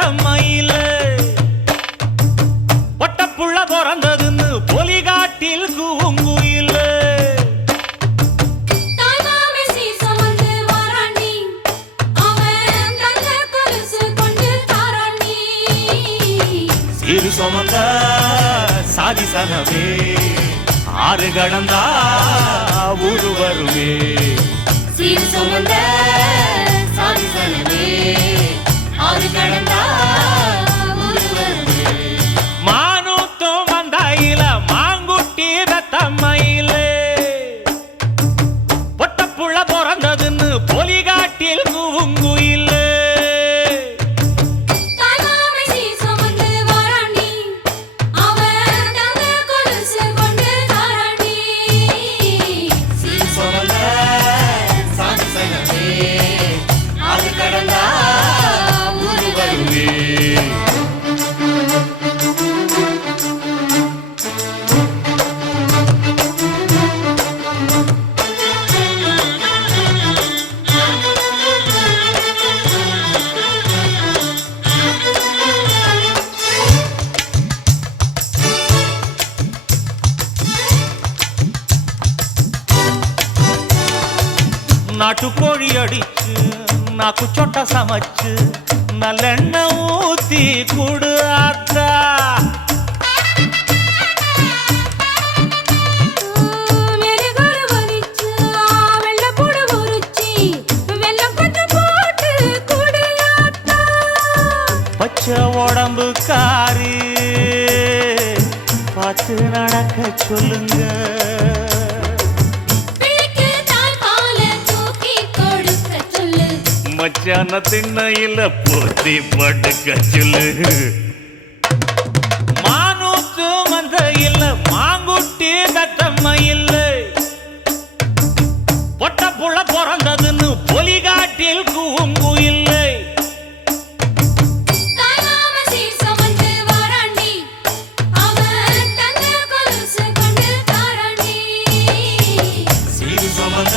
தத்தம்மையில பொட்டப்புள்ள பிறந்ததுன்னு பொலிகாட்டில் கூங்குயில சீரு சுமந்த சாதி சனவே ஆறு கடந்தா ஊரு வருவே சீரு சுமந்த சாதி சனவே ஆறு கடந்தா ஊரு வருவே மானூத்தும் வந்தாயில மாங்குட்டி ரத்தம்மையில பொட்டப்புள்ள பிறந்ததுன்னு பொலிகாட்டில் கூங்குயில நாட்டுக்கோழி அடிச்சு நாக்கு சொட்ட சமைச்சு நல்லெண்ணெய் ஊத்தி கூடு ஆத்தா பச்சை உடம்பு காரி பார்த்து நடக்க சொல்லுங்க மச்சான திண்ணையில போத்தி படுக்க சொல்லு மானூத்து மந்த இல்ல மாங்குட்டி தத்தம்மை இல்ல பொட்ட புள்ள பிறந்ததுன்னு பொலிகாட்டில் கூங்கு இல்லை சீரு சுமந்த